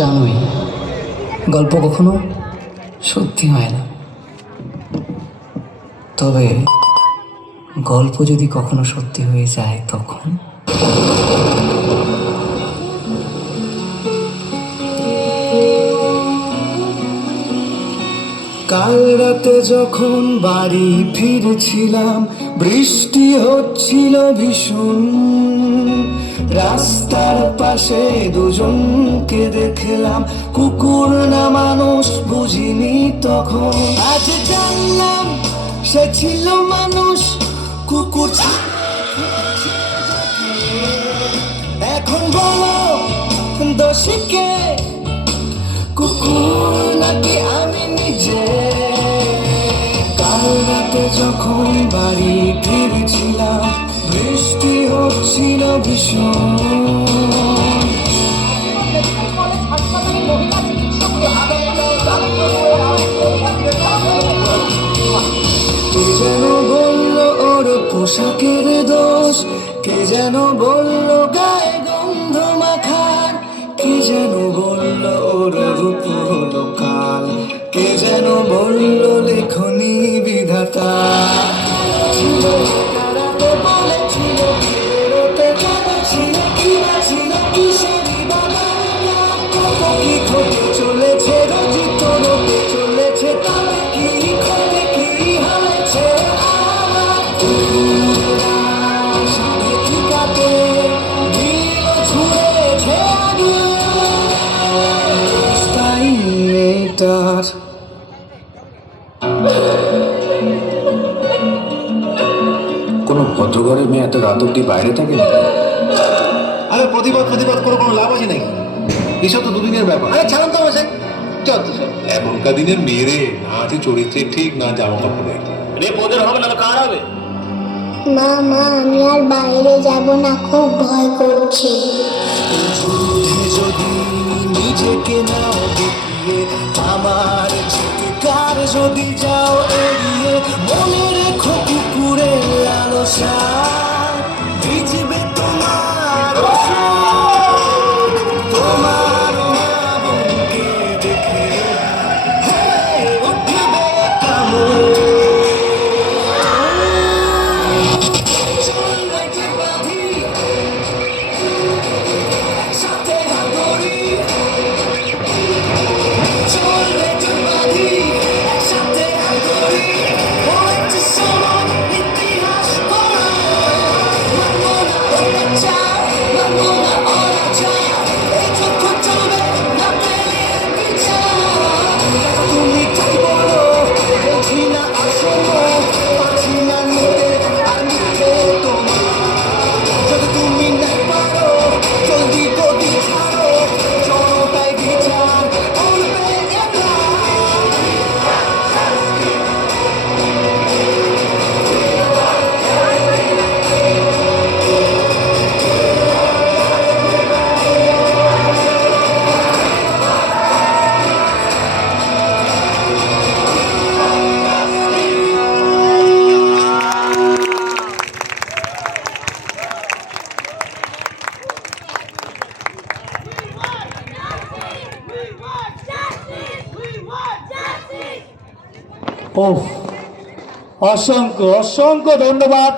জানোই গল্প কখনো সত্যি হয় না, তবে গল্প যদি কখনো সত্যি হয়ে যায় তখন কাল রাতে যখন বাড়ি ফিরছিলাম, বৃষ্টি হচ্ছিল ভীষণ। রাস্তার পাশে দুজনকে দেখলাম, কুকুর না মানুষ বুঝিনি তখন। আজ জানলাম সে ছিল মানুষ, কুকুর। এখন বলো দোষী কে, কুকুর নাকি আমি নিজে? কাল রাতে যখন বাড়ি ফিরছিলাম, বৃষ্টি হচ্ছিল ভীষণ। কে যেন বলল ওর পোশাকের দোষ, কে যেন বলল গায়ে গন্ধ মাখার, কে যেন বলল ওর রূপ হলো কাল, কে যেন বলল লেখনি বিধাতা। ছিল বলেছিল বেরোতে যাবে, ছিল কিনা ছিল কিসেরই বাবা। কত কি ঘটে চলেছে, রোজই তো রোটে চলেছে, তবে কি ঘটে কি হয়েছে আমার? সাথে ঠিকাতে দিল ছুঁড়েছে আগে স্থায়ী মেয়েটার। কোনো ভদ্রঘরের মেয়ে এত রাত অব্দি বাইরে থাকে না? আরে প্রতিবাদ করে কোনো লাভ আছে নাকি? এসব তো দুদিনের ব্যাপার। আরে ছাড়ুন তো আমার এখনকার দিনের মেয়েরে না আছে চরিত্রে ঠিক, না জামা কাপড়ে। ওদের হবে না তো কার হবে? মা আমি আর বাইরে যাব না, খুব ভয় করছে। যুদ্ধে যদি নিজেকে নাও দেখিয়ে, আমার চিৎকার যদি যাও এড়িয়ে, মনে রেখো কুকুরের লালসা ভিজবে তোমার ওষুধ, তোমার মা বোনকে দেখে উঠবে কামড়। চলবে যে বাঁধি একসাথে হাত ধরি, চলবে যে বাঁধি একসাথে হাত ধরি, হয়েছে সময় ইতিহাস গড়া। মানবো না অত্যাচার, মানবো না অনাচার, এই যুদ্ধ চলবে না পেলে বিচার। তুমি তাই বলো, বলছি না আসলো, পারছি না নিতে আর নিতে তোমার। যদি তুমি না পারো জলদি গদি ছাড়ো, জনতায় বিচার করবে একা। ও অসংখ্য অসংখ্য ধন্যবাদ